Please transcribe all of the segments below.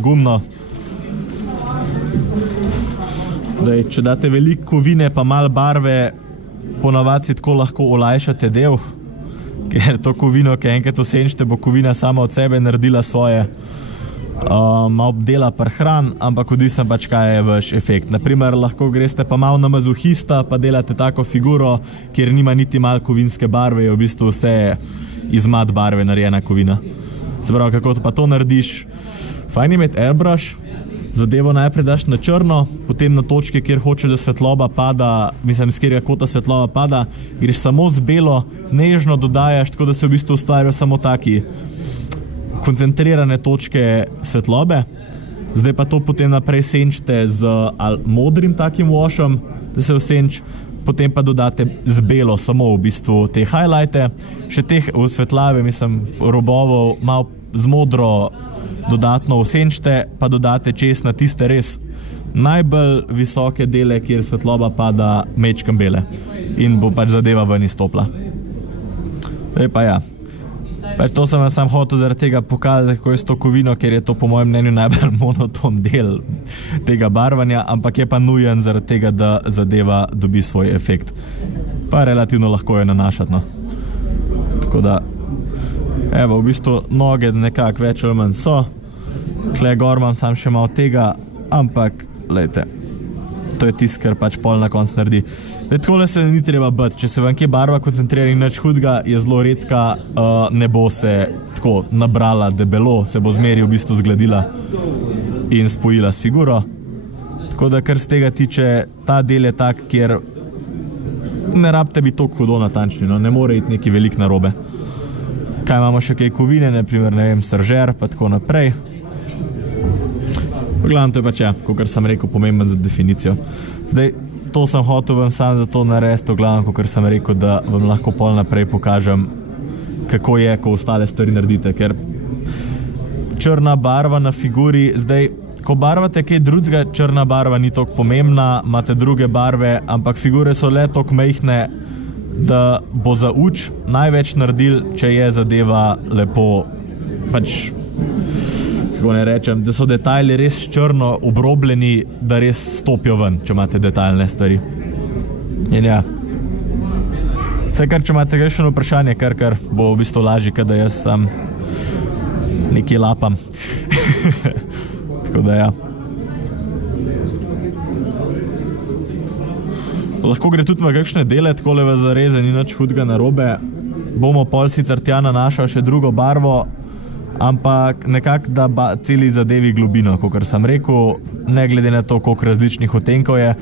pogumno. Daj, če date veliko kovine pa malo barve, ponavadi si tako lahko olajšate del, ker to kovino, ki enkrat osenčite, bo kovina sama od sebe naredila svoje. Malo dela prehran, ampak odvisno pač, kaj je vaš efekt. Naprimer, lahko greste pa malo na mazohista, pa delate tako figuro, kjer nima niti malo kovinske barve, je v bistvu vse iz mat barve narejena kovina. Se pravi, kako pa to narediš? Fajn je imeti airbrush, zadevo najprej daš na črno, potem na točke, kjer hoče, da svetloba pada, mislim, z kjerega kota svetloba pada, greš samo z belo, nežno dodajaš, tako da se v bistvu ustvarjajo samo taki koncentrirane točke svetlobe. Zdaj pa to potem naprej senčite z modrim takim washom, da se osenč, potem pa dodate z belo samo v bistvu te highlighte, še teh osvetlave, mislim, robovov malo z modro dodatno osenčite, pa dodate čez na tiste res najbolj visoke dele, kjer svetloba pada mečkam bele in bo pač zadeva ven izstopla. Zdaj pa ja. Pač to sem vam sam hotel zaradi tega pokazati, kako je s to kovino, ker je to po mojem mnenju najbolj monoton del tega barvanja, ampak je pa nujen zaradi tega, da zadeva dobi svoj efekt. Pa relativno lahko je nanašati, no. Tako da, evo, v bistvu noge nekako več ali manj so. Tle gor imam sam še malo tega, ampak, lejte, to je tisto, kar pač pol na konc naredi. Zdaj, takole se ni treba biti. Če se vam kje barva koncentrira in nič hudega, je zelo redka, ne bo se tako nabrala debelo, se bo zmeri v bistvu zgladila in spojila s figuro. Tako da, kar z tega tiče, ta del je tak, kjer ne rabite biti toliko hudo natančni, no? Ne more iti neki velik narobe. Kaj imamo še kaj kovine, naprimer, ne vem, sržer, pa tako naprej. V glavnem, to je pač, ja, kakor sem rekel, pomemben za definicijo. Zdaj, to sem hotel vam sam zato narediti, v glavnem, kakor sem rekel, da vam lahko pol naprej pokažem, kako je, ko ostale stvari naredite, ker črna barva na figuri, zdaj, ko barvate kaj drugega, črna barva ni toliko pomembna, imate druge barve, ampak figure so le toliko majhne, da bo za uč največ naredil, če je zadeva lepo, pač, kako ne rečem, da so detajli res črno obrobljeni, da res stopijo ven, če imate detaljne stvari. In ja. Vse kar, če imate še vprašanje, kar bo v bistvu lažje, kada jaz sam nekje lapam. Tako da ja. Lahko gre tudi v kakšne dele, takole v zareze, ni nič hudega narobe. Bomo pol sicer tja nanašal še drugo barvo, ampak nekako da celi zadevi globino, kakor sem rekel, ne glede na to, koliko različnih odtenkov je.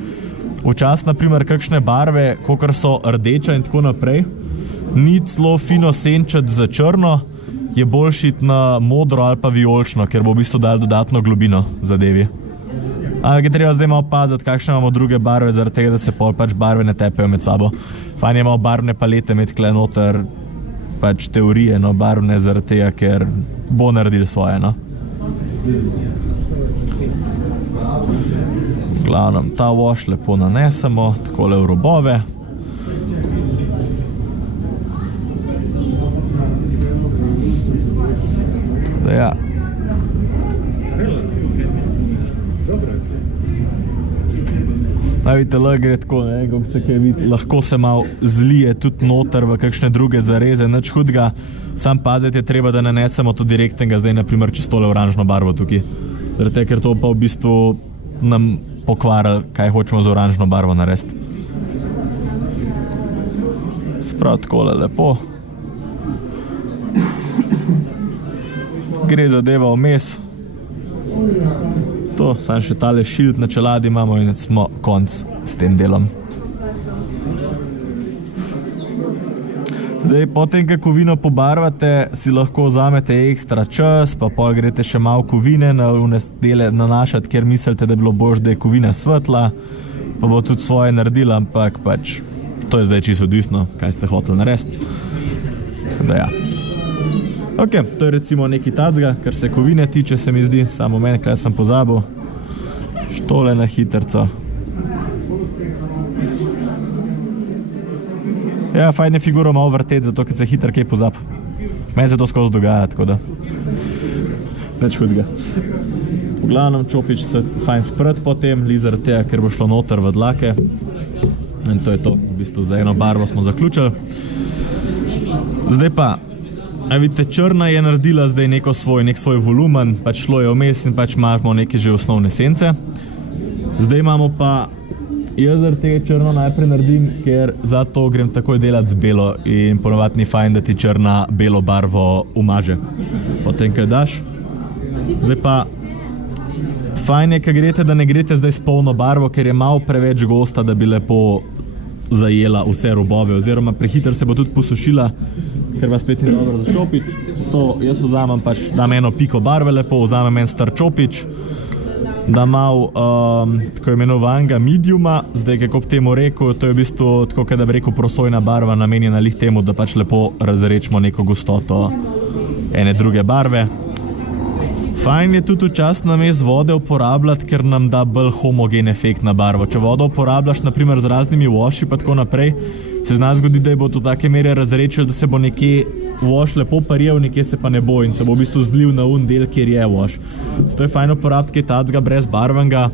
Včasih, naprimer, kakšne barve, kakor so rdeča in tako naprej, ni celo fino senčati za črno, je boljši na modro ali pa vijolično, ker bo v bistvu dal dodatno globino zadevi. Ampak je treba zdaj malo paziti, kakšne imamo druge barve, zaradi tega, da se pol pač barve ne tepejo med sabo. Fajn je malo barvne palete imeti tukaj noter, pač teorije, no, barvne, zaradi tega, ker bo naredil svoje, no. V glavnem, ta wash lepo nanesemo, takole v robove. Da ja. Vidite, gre tako, ne, kako se kaj vidi, lahko se malo zlije tudi noter v kakšne druge zareze, nič hudega, sam paziti je treba, da nanesemo to direktnega, zdaj naprimer čez tole oranžno barvo tukaj, zaradi ker to pa v bistvu nam pokvarili, kaj hočemo z oranžno barvo narediti. Sprav takole lepo. Gre zadeva vmes. To, sam še tale šild na čeladi imamo in smo konc s tem delom. Zdaj, potem, ko kovino pobarvate, si lahko vzamete ekstra čas, pa pol greste še malo kovine na dele nanašati, ker mislite, da je bilo bož, da je kovina svetla, pa bo tudi svoje naredila, ampak pač to je zdaj čisto odvisno, kaj ste hoteli narediti. Da ja. Ok, to je recimo nekaj tacga, kar se kovine tiče, se mi zdi, samo meni, kaj sem pozabil. Štole na hitrco. Ja, fajn je figuro malo vrteti, zato ker se hitro kaj pozab. Meni se to skozi dogaja, tako da. Več hudega. V glavnem čopič se fajn spred potem, li zaradi tega, ker bo šlo noter v dlake. In to je to, v bistvu za eno barvo smo zaključili. Zdaj pa, vidite, črna je naredila zdaj nek svoj volumen, pač šlo je vmes in pač imamo neke že osnovne sence. Zdaj imamo pa, jaz zaradi tega črno najprej naredim, ker zato grem takoj delati z belo in ponovadi ni fajn, da ti črna belo barvo umaže. Potem, kaj daš. Zdaj pa, fajn je, kaj grete, da ne grete zdaj s polno barvo, ker je malo preveč gosta, da bi lepo zajela vse robove, oziroma prehiter se bo tudi posušila, ker vas spet ni dobro za čopič. To jaz vzamem pač, dam eno piko barve lepo, vzamem en star čopič, da malo tako imenovanega mediuma, zdaj kako bi temu rekel, to je v bistvu tako, da bi rekel prosojna barva, namenjena lih temu, da pač lepo razrečemo neko gostoto ene druge barve. Fajn je tudi včasih namesto vode uporabljati, ker nam da bolj homogen efekt na barvo. Če vodo uporabljaš naprimer z raznimi washi pa tako naprej, se zna zgodi, da bo to take mere razrečil, da se bo nekje wash lepo parijel, nekje se pa ne bo in se bo v bistvu zlil na del, kjer je wash. Zato je fajn uporabiti kaj tacga brez barvanga,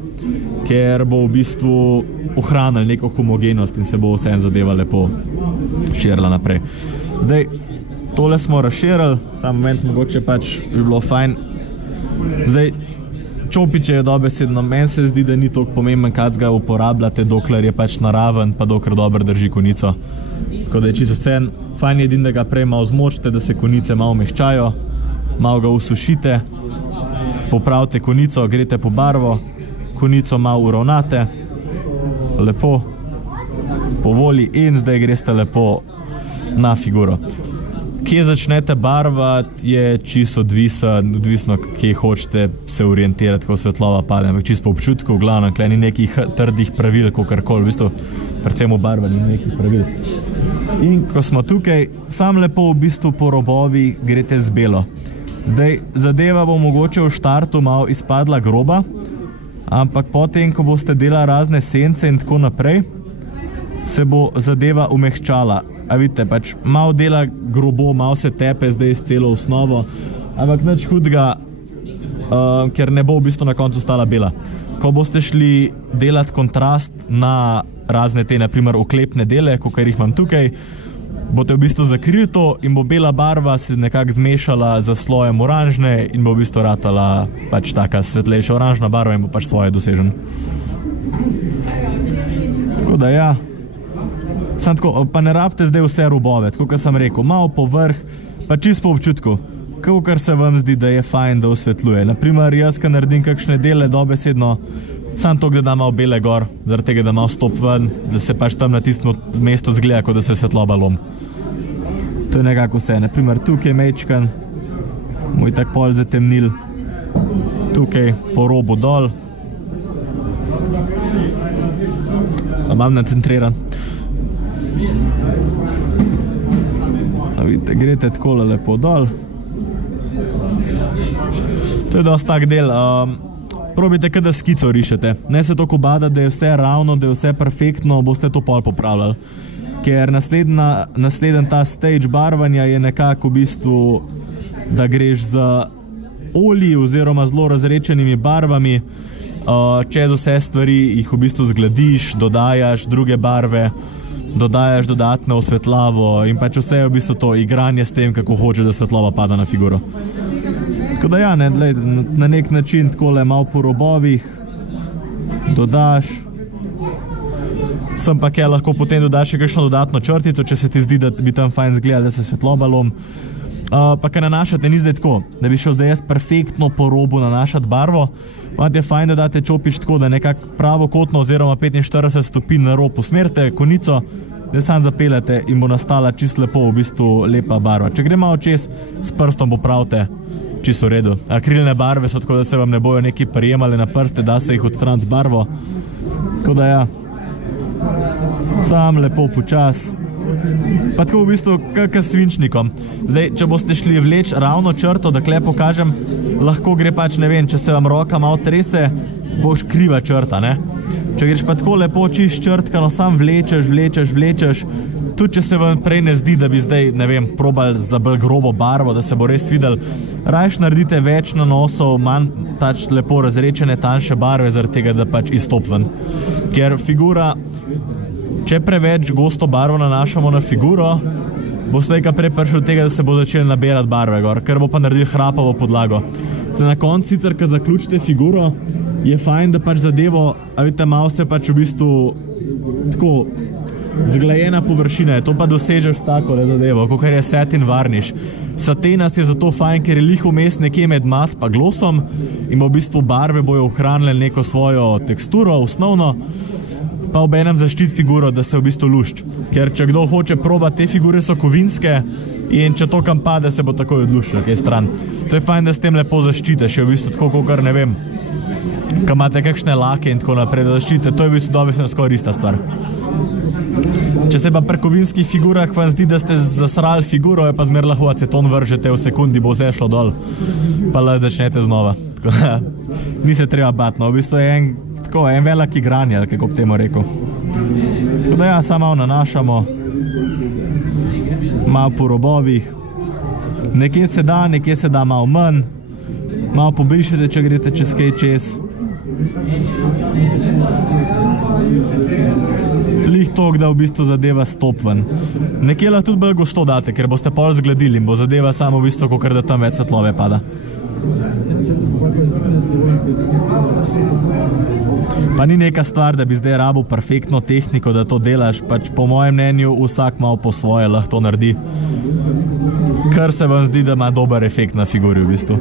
ker bo v bistvu ohranil neko homogenost in se bo vse zadeva lepo širila naprej. Zdaj, tole smo razširili, sam moment mogoče pač bi bilo fajn. Zdaj, čopiče je dobesedno, meni se zdi, da ni toliko pomemben, kad ga uporabljate, dokler je pač naraven, pa dokler dobro drži konico. Tako da je čisto vse, fajn je edin, da ga prej malo zmočite, da se konice malo mehčajo, malo ga usušite, popravite konico, grete po barvo, konico malo uravnate, lepo, po volji in zdaj greste lepo na figuro. Kje začnete barvati, je čisto odvisno, kje hočete se orientirati, ko svetloba pade, ampak čisto po občutku, v glavnem, tukaj ni nekih trdih pravil, kakorkoli, v bistvu, predvsem v barvi ni nekih pravil. In ko smo tukaj, sam lepo v bistvu po robovih greste z belo. Zdaj, zadeva bo mogoče v štartu malo izpadla groba, ampak potem, ko boste delali razne sence in tako naprej, se bo zadeva umehčala. A vidite, pač malo dela grobo, malo se tepe zdaj s celo osnovo, ampak nič hudega, ker ne bo v bistvu na koncu stala bela. Ko boste šli delati kontrast na razne te, naprimer, oklepne dele, kakor jih imam tukaj, boste v bistvu zakrili to in bo bela barva se nekako zmešala za slojem oranžne in bo v bistvu ratala pač taka svetlejša oranžna barva in bo pač svoje dosežen. Tako da ja. Sam tako, pa ne rabite zdaj vse robove, tako kot sem rekel, malo povrh, pa čisto po občutku, kakor se vam zdi, da je fajn, da osvetljuje. Naprimer, jaz, ko naredim kakšne dele dobesedno, sam to, da da malo bele gor, zaradi tega, da malo stop ven, da se pač tam na tistem mestu zgleda, kot da se svetloba lom. To je nekako vse. Naprimer, tukaj je mečkan, moj tak pol zatemnil, tukaj po robu dol, imam nacentriran. Vidite, grete takole lepo dol. To je dosti tak del. Probite, kada skico rišete. Ne se toliko bada, da je vse ravno, da je vse perfektno, boste to pol popravljali. Ker nasleden ta stage barvanja je nekako v bistvu, da greš z olji oziroma zelo razrečenimi barvami, čez vse stvari jih v bistvu zgladiš, dodajaš druge barve, dodajaš dodatno osvetljavo in pač vse je v bistvu to igranje s tem, kako hoče, da svetloba pada na figuro. Tako da ja, na nek način takole malo po robovih dodaš, sem pa kaj lahko potem dodaš še kakšno dodatno črtico, če se ti zdi, da bi tam fajn zgledali, da se svetloba lom. Pa kaj nanašate, ni zdaj tako, da bi šel zdaj jaz perfektno po robu nanašati barvo, pa je fajn, da date čopič tako, da nekako pravokotno oziroma 45 stopinj na rob usmerite konico, da sam zapeljete in bo nastala čisto lepo, v bistvu lepa barva. Če gre malo čez, s prstom popravite, čisto v redu. Akrilne barve so tako, da se vam ne bojo neki prijemali na prste, da se jih odstraniti z barvo. Tako da ja, sam lepo počas. Pa tako v bistvu kakor svinčnikom. Zdaj, če boste šli vleč ravno črto, da kle pokažem, lahko gre pač, ne vem, če se vam roka malo trese, boš kriva črta, ne? Če greš pa tako lepo čist črtkano, sam vlečeš, tudi če se vam prej ne zdi, da bi zdaj, ne vem, probali za bolj grobo barvo, da se bo res videl, rajš naredite več nanosov, manj tač lepo razrečene, tanjše barve, zaradi tega, da pač izstop ven. Ker figura, če preveč gosto barvo nanašamo na figuro, bo slejka prej prišel do tega, da se bo začel nabirati barve gor, ker bo pa naredil hrapavo podlago. Zdaj, na koncu sicer, kad zaključite figuro, je fajn, da pač zadevo, a vidite, malo se pač v bistvu tako zglajena površina je, to pa dosežeš tako zadevo, kakor je satin varniš. Satenas je zato fajn, ker je lih vmes nekje med mat pa glosom in v bistvu barve bojo ohranile neko svojo teksturo, osnovno, pa obenem zaščit figuro, da se v bistvu lušč. Ker če kdo hoče probati, te figure so kovinske in če to kam pade, se bo takoj odluščil, kaj stran. To je fajn, da s tem lepo zaščiteš, je v bistvu tako, kakor ne vem, kam imate kakšne lake in tako naprej, da zaščite, to je v bistvu dobesedno skoraj ista stvar. Če se pa pri kovinskih figurah vam zdi, da ste zasrali figuro, je pa zmer lahko aceton vržete, v sekundi bo vse šlo dol, pa lahko začnete znova. Tako da, ni se treba bati, no, v bistvu je en velik igranje, ali kako bi temu rekel. Tako da ja, samo malo nanašamo, malo po robovih, nekje se da malo manj, malo pobrišete, če greste čez kaj čez. Lih tok, da v bistvu zadeva stop ven. Nekje lahko tudi bolj gosto date, ker boste pol zgledili in bo zadeva samo v bistvu, kakor da tam več svetlove pada. Pa ni neka stvar, da bi zdaj rabil perfektno tehniko, da to delaš, pač po mojem mnenju vsak malo po svoje lahko to naredi. Kar se vam zdi, da ima dober efekt na figuri v bistvu.